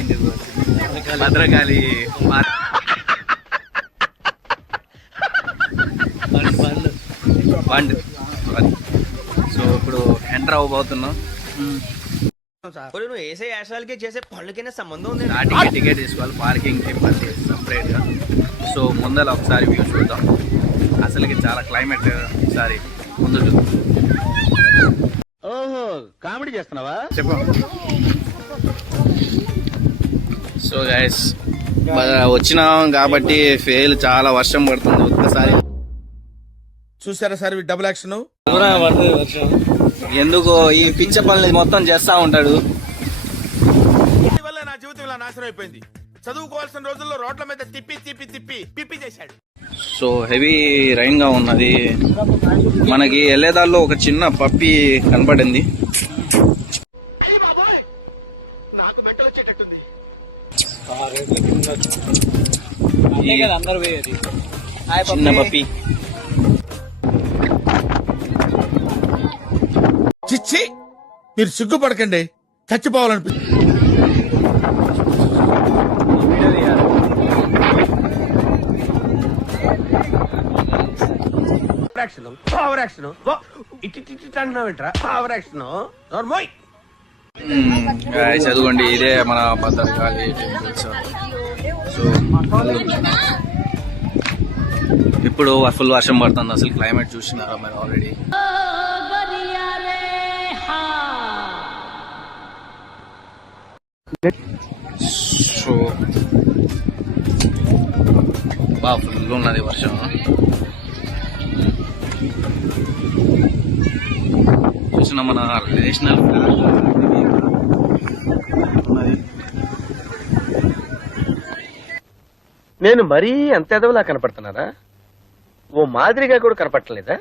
ఏంటి Bhadrakali bund. So ఇప్పుడు enter అవ్వబోతున్నాం. నువ్వు వేసే యాశాలకి చేసే పళ్ళకైనా సంబంధం ఉంది. స్టార్టింగ్ టికెట్ తీసుకోవాలి, పార్కింగ్ ఇబ్బంది సపరేట్గా. సో ముందర ఒకసారి వ్యూ చూద్దాం. అసలుకి చాలా క్లైమేట్ ఒకసారి ముందు చూద్దాం. ఓహో, కామెడీ చేస్తున్నావా? చెప్పు. సో గైస్ వచ్చినాం కాబట్టి ఫెయిల్, చాలా వర్షం పడుతుంది ఒక్కసారి. చూసారా సార్ డబుల్ యాక్షన్. ఎందుకో ఈ పిచ్చ పనులు మొత్తం చేస్తా ఉంటాడు. వల్ల నా జీవితం ఇలా నాశనం అయిపోయింది. చదువుకోవాల్సిన రోజుల్లో రోడ్ల మీద తిప్పి తిప్పి తిప్పి పిప్పి చేశాడు. సో హెవీ రైన్ గా ఉన్నది. మనకి వెళ్ళేదాల్లో ఒక చిన్న పప్పి కనపడింది. చిన్న పప్పి. చిచ్చి, మీరు సిగ్గుపడకండి, చచ్చిపోవాలనిపి. పవర్ యాక్షన్ ఇటు అంటున్నావేంట్రా? Power action నోర్మోయ్. చదువుకోండి, ఇదే మన భద్రకాళి టెంపుల్స్. సో ఇప్పుడు ఫుల్ వర్షం పడుతుంది. అసలు క్లైమేట్ చూసినారా మీరు ఆల్రెడీ. సో బాగా ఫుల్ ఉన్నది వర్షం. చూసిన మన నేషనల్ నేను మరీ అంత ఎదవలా కనపడుతున్నారా? ఓ మాదిరిగా కూడా కనపడలేదా?